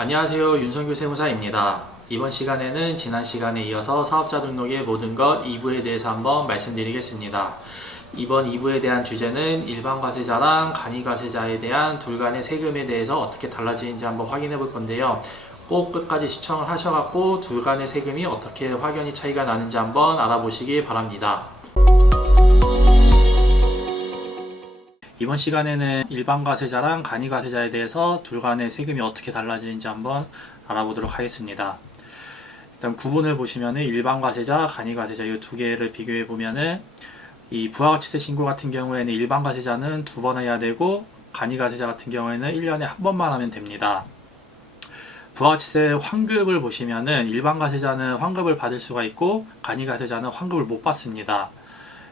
안녕하세요. 윤성규 세무사입니다. 이번 시간에는 지난 시간에 이어서 사업자 등록의 모든 것 2부에 대해서 한번 말씀드리겠습니다. 이번 2부에 대한 주제는 일반 과세자랑 간이 과세자에 대한 둘 간의 세금에 대해서 어떻게 달라지는지 한번 확인해 볼 건데요. 꼭 끝까지 시청을 하셔갖고 둘 간의 세금이 어떻게 확연히 차이가 나는지 한번 알아보시기 바랍니다. 이번 시간에는 일반 과세자랑 간이 과세자에 대해서 둘 간의 세금이 어떻게 달라지는지 한번 알아보도록 하겠습니다. 일단 구분을 보시면은 일반 과세자, 간이 과세자 이 두 개를 비교해 보면은 이 부가가치세 신고 같은 경우에는 일반 과세자는 2번 해야 되고 간이 과세자 같은 경우에는 1년에 한 번만 하면 됩니다. 부가가치세 환급을 보시면은 일반 과세자는 환급을 받을 수가 있고 간이 과세자는 환급을 못 받습니다.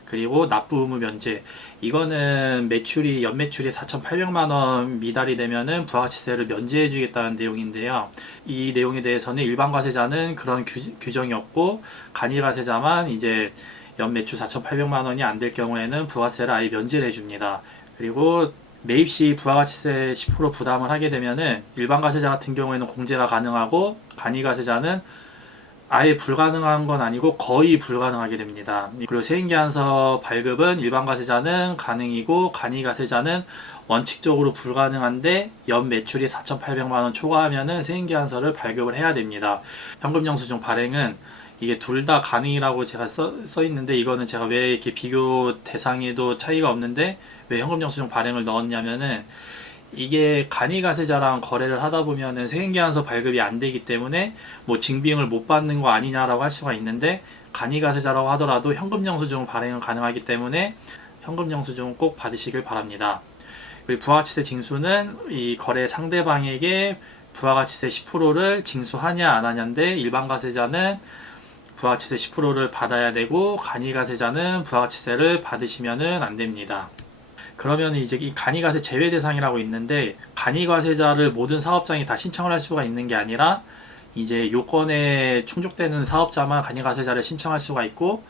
그리고 납부 의무 면제, 이거는 매출이 연매출이 4,800만원 미달이 되면은 부가가치세를 면제해 주겠다는 내용인데요. 이 내용에 대해서는 일반 과세자는 그런 규정이 없고 간이 과세자만 이제 연매출 4,800만원이 안 될 경우에는 부가세를 아예 면제를 해줍니다. 그리고 매입 시 부가가치세 10% 부담을 하게 되면은 일반 과세자 같은 경우에는 공제가 가능하고 간이 과세자는 아예 불가능한 건 아니고 거의 불가능하게 됩니다. 그리고 세인계산서 발급은 일반 과세자는 가능이고 간이 과세자는 원칙적으로 불가능한데 연 매출이 4,800만원 초과하면은 세인계산서를 발급을 해야 됩니다. 현금영수증 발행은 이게 둘 다 가능이라고 제가 써 있는데, 이거는 제가 왜 이렇게 비교 대상에도 차이가 없는데 왜 현금영수증 발행을 넣었냐면은, 이게 간이 과세자랑 거래를 하다 보면은 세금계산서 발급이 안 되기 때문에 뭐 증빙을 못 받는 거 아니냐라고 할 수가 있는데, 간이 과세자라고 하더라도 현금영수증 발행은 가능하기 때문에 현금영수증 꼭 받으시길 바랍니다. 그리고 부가가치세 징수는 이 거래 상대방에게 부가가치세 10%를 징수하냐 안 하냐인데, 일반 과세자는 부가가치세 10%를 받아야 되고 간이 과세자는 부가가치세를 받으시면은 안 됩니다. 그러면 이제 이 간이과세 제외 대상이라고 있는데, 간이과세자를 모든 사업장이 다 신청을 할 수가 있는 게 아니라 이제 요건에 충족되는 사업자만 간이과세자를 신청할 수가 있고,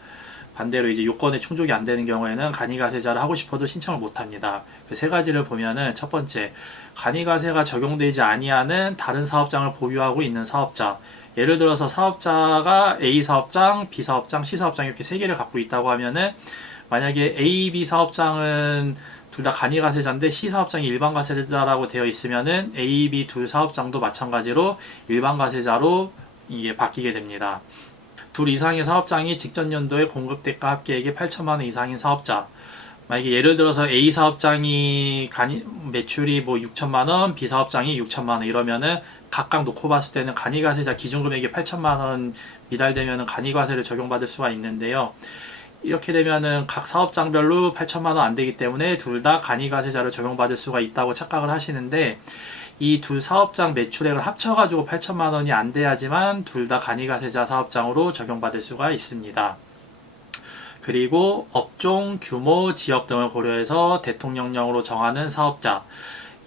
반대로 이제 요건에 충족이 안 되는 경우에는 간이과세자를 하고 싶어도 신청을 못 합니다. 그 세 가지를 보면은, 첫 번째, 간이과세가 적용되지 아니하는 다른 사업장을 보유하고 있는 사업자. 예를 들어서 사업자가 A 사업장, B 사업장, C 사업장 이렇게 세 개를 갖고 있다고 하면은, 만약에 A, B 사업장은 둘 다 간이 과세자인데 C 사업장이 일반 과세자라고 되어 있으면은 A, B 둘 사업장도 마찬가지로 일반 과세자로 이게 바뀌게 됩니다. 둘 이상의 사업장이 직전 연도에 공급 대가 합계액이 8천만 원 이상인 사업자. 만약에 예를 들어서 A 사업장이 매출이 뭐 6천만 원, B 사업장이 6천만 원 이러면은 각각 놓고 봤을 때는 간이 과세자 기준금액이 8천만 원 미달되면은 간이 과세를 적용받을 수가 있는데요. 이렇게 되면은 각 사업장별로 8천만 원 안 되기 때문에 둘 다 간이 과세자를 적용받을 수가 있다고 착각을 하시는데, 이 둘 사업장 매출액을 합쳐가지고 8천만 원이 안 돼야지만 둘 다 간이 과세자 사업장으로 적용받을 수가 있습니다. 그리고 업종, 규모, 지역 등을 고려해서 대통령령으로 정하는 사업자.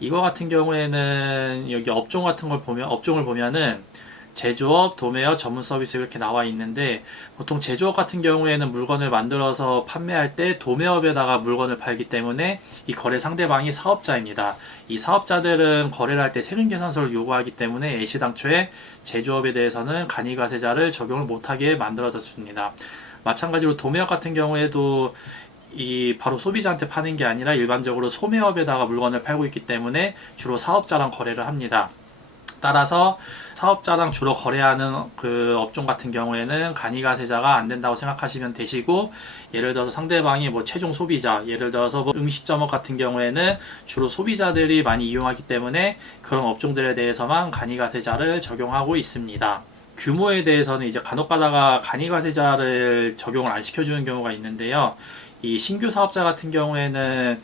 이거 같은 경우에는 여기 업종을 보면은 제조업, 도매업, 전문 서비스 이렇게 나와 있는데, 보통 제조업 같은 경우에는 물건을 만들어서 판매할 때 도매업에다가 물건을 팔기 때문에 이 거래 상대방이 사업자입니다. 이 사업자들은 거래를 할 때 세금계산서를 요구하기 때문에 애시당초에 제조업에 대해서는 간이과세자를 적용을 못하게 만들어졌습니다. 마찬가지로 도매업 같은 경우에도 이 바로 소비자한테 파는 게 아니라 일반적으로 소매업에다가 물건을 팔고 있기 때문에 주로 사업자랑 거래를 합니다. 따라서 사업자랑 주로 거래하는 그 업종 같은 경우에는 간이과세자가 안 된다고 생각하시면 되시고, 예를 들어서 상대방이 뭐 최종 소비자, 예를 들어서 뭐 음식점업 같은 경우에는 주로 소비자들이 많이 이용하기 때문에 그런 업종들에 대해서만 간이과세자를 적용하고 있습니다. 규모에 대해서는 이제 간혹 가다가 간이과세자를 적용을 안 시켜주는 경우가 있는데요. 이 신규 사업자 같은 경우에는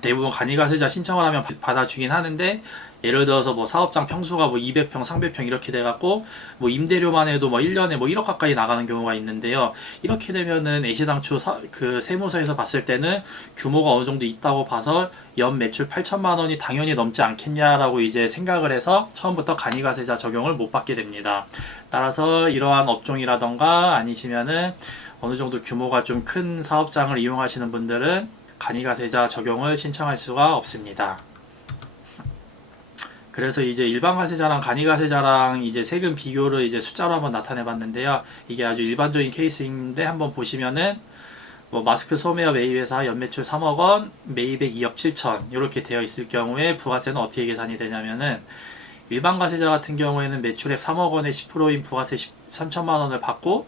대부분 간이과세자 신청을 하면 받아주긴 하는데, 예를 들어서 뭐 사업장 평수가 뭐 200평, 300평 이렇게 돼갖고 뭐 임대료만 해도 뭐 1년에 뭐 1억 가까이 나가는 경우가 있는데요. 이렇게 되면은 애시당초 그 세무서에서 봤을 때는 규모가 어느 정도 있다고 봐서 연 매출 8천만 원이 당연히 넘지 않겠냐라고 이제 생각을 해서 처음부터 간이과세자 적용을 못 받게 됩니다. 따라서 이러한 업종이라던가 아니시면은 어느 정도 규모가 좀 큰 사업장을 이용하시는 분들은 간이과세자 적용을 신청할 수가 없습니다. 그래서 이제 일반과세자랑 간이과세자랑 이제 세금 비교를 이제 숫자로 한번 나타내 봤는데요. 이게 아주 일반적인 케이스인데 한번 보시면은 뭐 마스크 소매업 A회사 연매출 3억 원, 매입액 2억 7천 이렇게 되어 있을 경우에 부가세는 어떻게 계산이 되냐면은 일반 과세자 같은 경우에는 매출액 3억 원의 10%인 부가세 3천만 원을 받고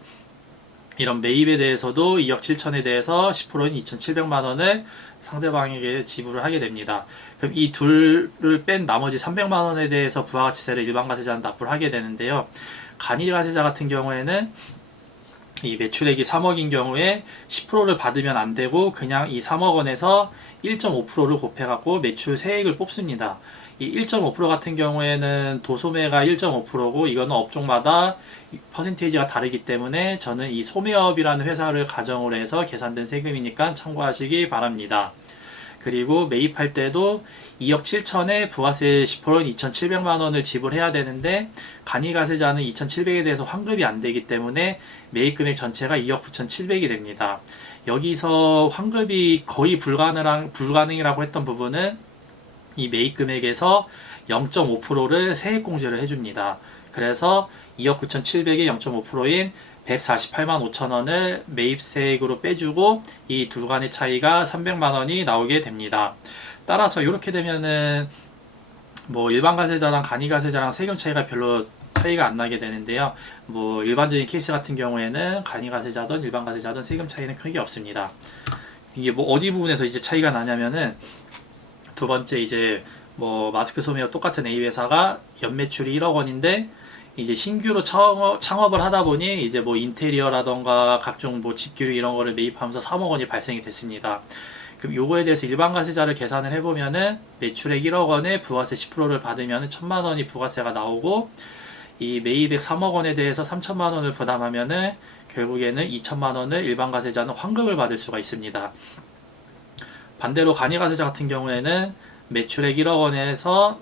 이런 매입에 대해서도 2억 7천에 대해서 10%인 2,700만 원을 상대방에게 지불을 하게 됩니다. 그럼 이 둘을 뺀 나머지 300만 원에 대해서 부가가치세를 일반 과세자는 납부를 하게 되는데요. 간이 과세자 같은 경우에는 이 매출액이 3억인 경우에 10%를 받으면 안 되고 그냥 이 3억 원에서 1.5%를 곱해갖고 매출 세액을 뽑습니다. 이 1.5% 같은 경우에는 도소매가 1.5%고 이거는 업종마다 퍼센테이지가 다르기 때문에 저는 이 소매업이라는 회사를 가정으로 해서 계산된 세금이니까 참고하시기 바랍니다. 그리고 매입할 때도 2억 7천에 부가세 10%인 2,700만 원을 지불해야 되는데 간이가세자는 2,700에 대해서 환급이 안 되기 때문에 매입 금액 전체가 2억 9,700이 됩니다. 여기서 환급이 거의 불가능이라고 했던 부분은 이 매입 금액에서 0.5%를 세액공제를 해줍니다. 그래서 2억 9,700에 0.5%인 148만 5천 원을 매입세액으로 빼주고 이 둘 간의 차이가 300만 원이 나오게 됩니다. 따라서 이렇게 되면은 뭐 일반 과세자랑 간이 과세자랑 세금 차이가 별로 차이가 안 나게 되는데요. 뭐 일반적인 케이스 같은 경우에는 간이 과세자든 일반 과세자든 세금 차이는 크게 없습니다. 이게 뭐 어디 부분에서 이제 차이가 나냐면은 두 번째 이제 뭐 마스크 소매와 똑같은 A 회사가 연매출이 1억 원인데 이제 신규로 창업을 하다 보니 이제 뭐 인테리어라던가 각종 뭐 집기류 이런 거를 매입하면서 3억 원이 발생이 됐습니다. 그럼 요거에 대해서 일반 과세자를 계산을 해보면은 매출액 1억 원에 부가세 10%를 받으면 1,000만 원이 부가세가 나오고 이 매입액 3억 원에 대해서 3천만 원을 부담하면은 결국에는 2천만 원을 일반 과세자는 환급을 받을 수가 있습니다. 반대로 간이 과세자 같은 경우에는 매출액 1억 원에서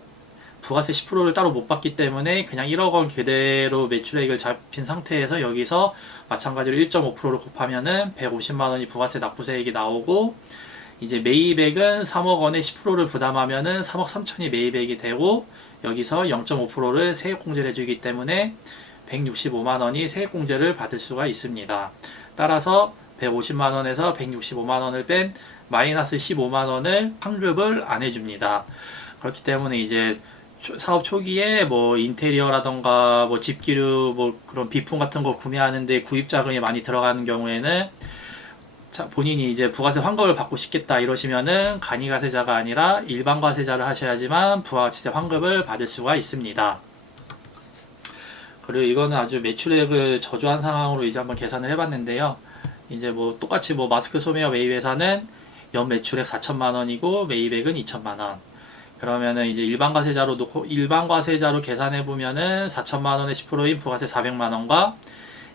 부가세 10%를 따로 못 받기 때문에 그냥 1억 원 그대로 매출액을 잡힌 상태에서 여기서 마찬가지로 1.5%를 곱하면은 150만 원이 부가세 납부세액이 나오고 이제 매입액은 3억 원에 10%를 부담하면은 3억 3천이 매입액이 되고 여기서 0.5%를 세액공제를 해주기 때문에 165만 원이 세액공제를 받을 수가 있습니다. 따라서 150만 원에서 165만 원을 뺀 마이너스 15만 원을 환급을 안 해줍니다. 그렇기 때문에 이제 사업 초기에 뭐 인테리어라던가 뭐 집기류 뭐 그런 비품 같은 거 구매하는데 구입 자금이 많이 들어가는 경우에는 본인이 이제 부가세 환급을 받고 싶겠다 이러시면은 간이 과세자가 아니라 일반 과세자를 하셔야지만 부가가치세 환급을 받을 수가 있습니다. 그리고 이거는 아주 매출액을 저조한 상황으로 이제 한번 계산을 해봤는데요. 이제 뭐 똑같이 뭐 마스크 소매업 A 회사는 연 매출액 4천만 원이고 매입액은 2천만 원. 그러면은 이제 일반 과세자로 놓고 일반 과세자로 계산해 보면은 4천만 원의 10%인 부가세 400만 원과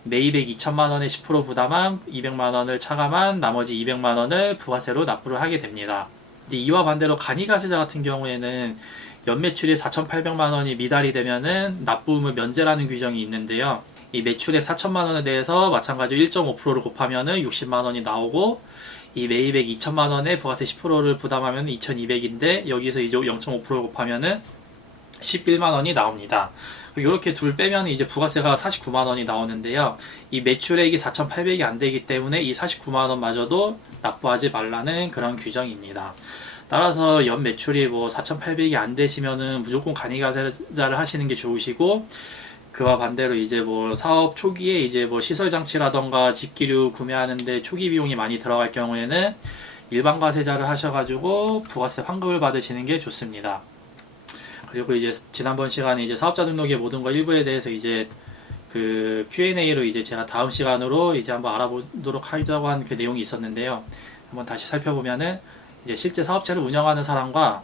매입액 2천만 원의 10% 부담한 200만 원을 차감한 나머지 200만 원을 부가세로 납부를 하게 됩니다. 근데 이와 반대로 간이 과세자 같은 경우에는 연매출이 4,800만 원이 미달이 되면은 납부의무 면제라는 규정이 있는데요. 이 매출액 4천만 원에 대해서 마찬가지로 1.5%를 곱하면은 60만 원이 나오고 이 매입액 2천만 원에 부가세 10%를 부담하면 2,200인데 여기서 이제 0.5%를 곱하면은 11만 원이 나옵니다. 이렇게 둘 빼면 이제 부가세가 49만 원이 나오는데요. 이 매출액이 4,800이 안 되기 때문에 이 49만 원마저도 납부하지 말라는 그런 규정입니다. 따라서 연 매출이 뭐 4,800이 안 되시면은 무조건 간이과세자를 하시는 게 좋으시고 그와 반대로 이제 뭐 사업 초기에 이제 뭐 시설 장치라던가 집기류 구매하는데 초기 비용이 많이 들어갈 경우에는 일반 과세자를 하셔가지고 부가세 환급을 받으시는 게 좋습니다. 그리고 이제 지난번 시간에 이제 사업자 등록의 모든 것 일부에 대해서 이제 그 Q&A로 이제 제가 다음 시간으로 이제 한번 알아보도록 하자고 한 그 내용이 있었는데요. 한번 다시 살펴보면은 이제 실제 사업체를 운영하는 사람과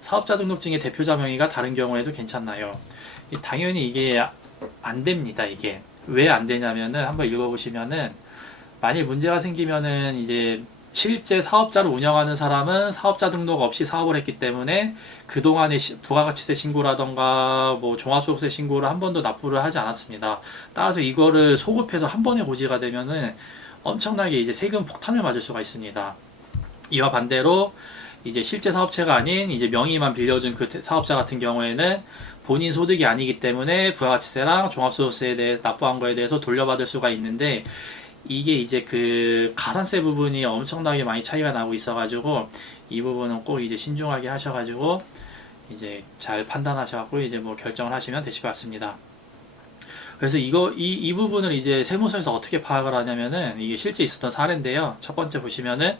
사업자 등록증의 대표자 명의가 다른 경우에도 괜찮나요? 당연히 이게 안 됩니다. 이게 왜 안 되냐면은 한번 읽어보시면은 만일 문제가 생기면은 이제 실제 사업자를 운영하는 사람은 사업자 등록 없이 사업을 했기 때문에 그동안의 부가가치세 신고라던가 뭐 종합소득세 신고를 한 번도 납부를 하지 않았습니다. 따라서 이거를 소급해서 한 번에 고지가 되면은 엄청나게 이제 세금 폭탄을 맞을 수가 있습니다. 이와 반대로 이제 실제 사업체가 아닌 이제 명의만 빌려준 그 사업자 같은 경우에는 본인 소득이 아니기 때문에 부가가치세랑 종합소득세에 대해 납부한 거에 대해서 돌려받을 수가 있는데, 이게 이제 그 가산세 부분이 엄청나게 많이 차이가 나고 있어가지고 이 부분은 꼭 이제 신중하게 하셔가지고 이제 잘 판단하셔갖고 이제 뭐 결정을 하시면 되실 것 같습니다. 그래서 이 부분을 이제 세무서에서 어떻게 파악을 하냐면은, 이게 실제 있었던 사례인데요. 첫 번째 보시면은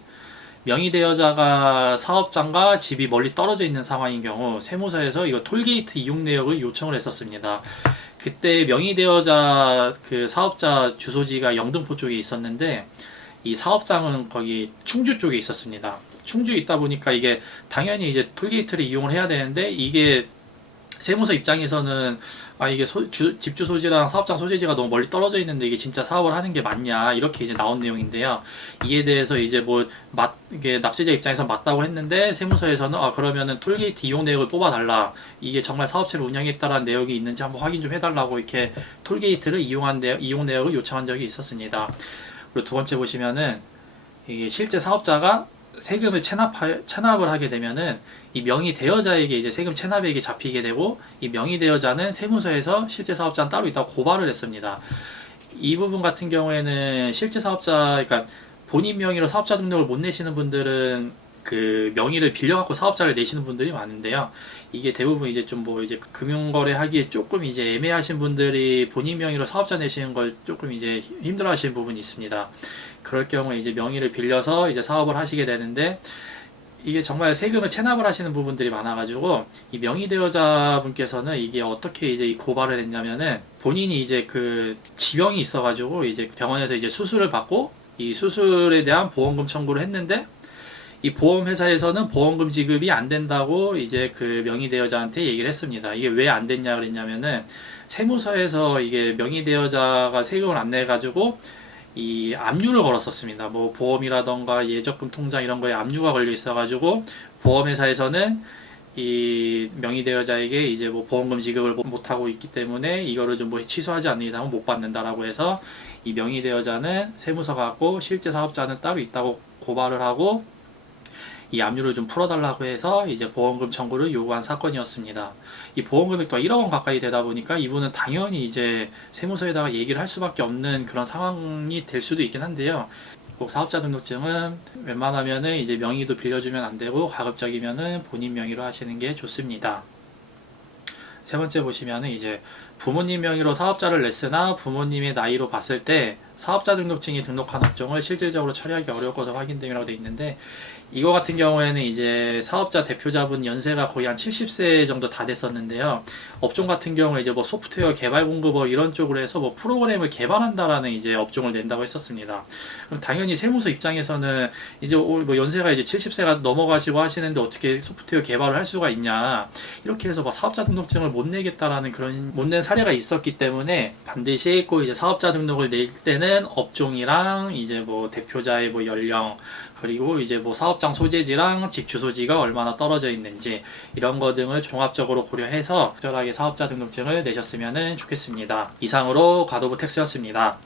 명의대여자가 사업장과 집이 멀리 떨어져 있는 상황인 경우 세무서에서 이거 톨게이트 이용 내역을 요청을 했었습니다. 그때 명의대여자 그 사업자 주소지가 영등포 쪽에 있었는데 이 사업장은 거기 충주 쪽에 있었습니다. 충주에 있다 보니까 이게 당연히 이제 톨게이트를 이용을 해야 되는데, 이게 세무서 입장에서는 이게 집 주소지랑 사업장 소재지가 너무 멀리 떨어져 있는데 이게 진짜 사업을 하는 게 맞냐, 이렇게 이제 나온 내용인데요. 이에 대해서 이제 이게 납세자 입장에서 맞다고 했는데 세무서에서는 그러면은 톨게이트 이용 내역을 뽑아달라, 이게 정말 사업체를 운영했다라는 내역이 있는지 한번 확인 좀 해달라고 이렇게 톨게이트를 이용 내역을 요청한 적이 있었습니다. 그리고 두 번째 보시면은 이게 실제 사업자가 세금을 체납을 하게 되면은 이 명의 대여자에게 이제 세금 체납액이 잡히게 되고, 이 명의 대여자는 세무서에서 실제 사업자는 따로 있다고 고발을 했습니다. 이 부분 같은 경우에는 실제 사업자, 그러니까 본인 명의로 사업자 등록을 못 내시는 분들은 그 명의를 빌려갖고 사업자를 내시는 분들이 많은데요. 이게 대부분 이제 좀 이제 금융거래 하기에 조금 이제 애매하신 분들이 본인 명의로 사업자 내시는 걸 조금 이제 힘들어 하시는 부분이 있습니다. 그럴 경우에 이제 명의를 빌려서 이제 사업을 하시게 되는데, 이게 정말 세금을 체납을 하시는 부분들이 많아가지고 이 명의대여자분께서는 이게 어떻게 이제 이 고발을 했냐면은, 본인이 이제 그 지병이 있어가지고 이제 병원에서 이제 수술을 받고 이 수술에 대한 보험금 청구를 했는데, 이 보험회사에서는 보험금 지급이 안 된다고 이제 그 명의대여자한테 얘기를 했습니다. 이게 왜 안 됐냐 그랬냐면은, 세무서에서 이게 명의대여자가 세금을 안 내가지고 이 압류를 걸었었습니다. 뭐 보험이라던가 예적금 통장 이런 거에 압류가 걸려 있어가지고 보험회사에서는 이 명의대여자에게 이제 뭐 보험금 지급을 못하고 있기 때문에 이거를 좀 취소하지 않는 이상은 못 받는다라고 해서 이 명의대여자는 세무서 갖고 실제 사업자는 따로 있다고 고발을 하고 이 압류를 좀 풀어달라고 해서 이제 보험금 청구를 요구한 사건이었습니다. 이 보험 금액도 1억 원 가까이 되다 보니까 이분은 당연히 이제 세무서에다가 얘기를 할 수밖에 없는 그런 상황이 될 수도 있긴 한데요. 꼭 사업자 등록증은 웬만하면은 이제 명의도 빌려주면 안 되고 가급적이면은 본인 명의로 하시는 게 좋습니다. 세 번째 보시면은 이제 부모님 명의로 사업자를 냈으나 부모님의 나이로 봤을 때 사업자 등록증이 등록한 업종을 실질적으로 처리하기 어려울 것으로 확인됨이라고 되어 있는데, 이거 같은 경우에는 이제 사업자 대표자분 연세가 거의 한 70세 정도 다 됐었는데요. 업종 같은 경우에 이제 뭐 소프트웨어 개발 공급업 이런 쪽으로 해서 뭐 프로그램을 개발한다라는 이제 업종을 낸다고 했었습니다. 그럼 당연히 세무서 입장에서는 이제 뭐 연세가 이제 70세가 넘어가시고 하시는데 어떻게 소프트웨어 개발을 할 수가 있냐, 이렇게 해서 뭐 사업자 등록증을 못 내겠다라는 그런 못 낸 사례가 있었기 때문에 반드시 꼭 이제 사업자 등록을 낼 때는 업종이랑 이제 뭐 대표자의 뭐 연령, 그리고 이제 뭐 사업장 소재지랑 집 주소지가 얼마나 떨어져 있는지 이런 거 등을 종합적으로 고려해서 적절하게 사업자 등록증을 내셨으면 좋겠습니다. 이상으로 가도부 텍스였습니다.